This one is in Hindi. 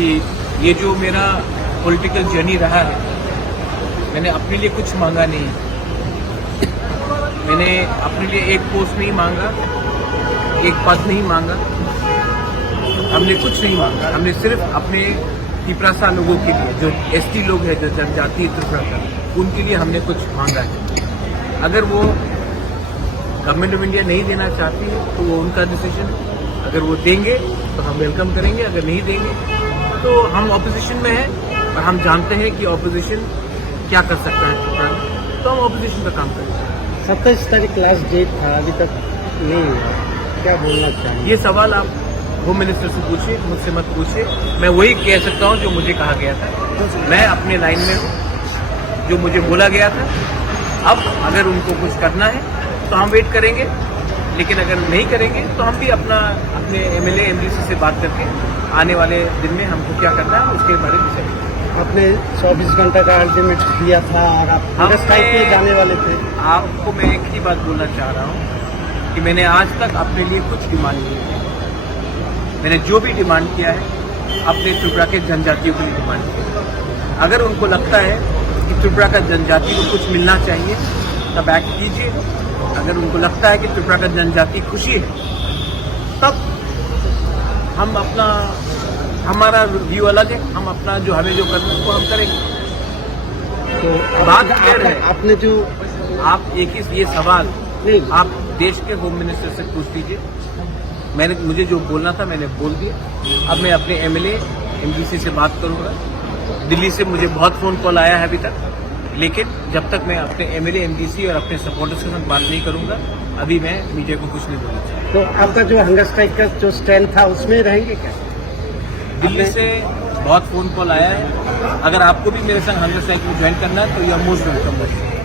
कि ये जो मेरा पॉलिटिकल जर्नी रहा है, मैंने अपने लिए कुछ मांगा नहीं। मैंने अपने लिए एक पोस्ट नहीं मांगा, एक पद नहीं मांगा, हमने कुछ नहीं मांगा। हमने सिर्फ अपने त्रिपुरा लोगों के लिए, जो एसटी लोग हैं, जो जनजातीय त्रिपुरा का, उनके लिए हमने कुछ मांगा है। अगर वो गवर्नमेंट ऑफ इंडिया नहीं देना चाहती है तो वो उनका डिसीजन। अगर वो देंगे तो हम वेलकम करेंगे, अगर नहीं देंगे तो हम ऑपोजिशन में हैं और हम जानते हैं कि ऑपोजिशन क्या कर सकता है त्रिपुरा में, तो हम ऑपोजिशन का काम करेंगे। 27 तारीख लास्ट डेट था, अभी तक नहीं हुआ, क्या बोलना चाहिए? ये सवाल आप होम मिनिस्टर से पूछिए, मुझसे मत पूछिए। मैं वही कह सकता हूँ जो मुझे कहा गया था। मैं अपने लाइन में हूँ, जो मुझे बोला गया था। अब अगर उनको कुछ करना है तो हम वेट करेंगे, लेकिन अगर नहीं करेंगे तो हम भी अपने एमएलए एमडीसी से बात करके आने वाले दिन में हमको क्या करना है उसके बारे में चलेंगे। आपने 24 घंटा का अल्टीमेट दिया था और आप स्ट्राइक पे जाने वाले थे। आपको मैं एक ही बात बोलना चाह रहा हूँ कि मैंने आज तक अपने लिए कुछ डिमांड नहीं की। मैंने जो भी डिमांड किया है अपने त्रिपुरा के जनजातियों के लिए डिमांड किया। अगर उनको लगता है कि त्रिपुरा का जनजाति को कुछ मिलना चाहिए तब एक्ट कीजिए। अगर उनको लगता है कि त्रिपुरा का जनजाति खुशी है तब हम हमारा व्यू अलग है। हम अपना जो हमें जो करना है वो हम करेंगे। तो बात क्लियर है। आपने जो आप एक ही ये सवाल नहीं, आप देश के होम मिनिस्टर से पूछ लीजिए। मुझे जो बोलना था मैंने बोल दिया। अब मैं अपने एमएलए एमडीसी से बात करूंगा। दिल्ली से मुझे बहुत फोन कॉल आया है अभी तक, लेकिन जब तक मैं अपने एमएलए एमडीसी और अपने सपोर्टर्स के साथ बात नहीं करूंगा, अभी मैं मीडिया को कुछ नहीं बोलना चाहता। तो आपका जो हंगर स्ट्राइक का जो स्टैंड था उसमें रहेंगे क्या? दिल्ली से बहुत फोन कॉल आया है। अगर आपको भी मेरे संग हंगर स्ट्राइक में ज्वाइन करना है तो यू आर मोस्ट वेलकम।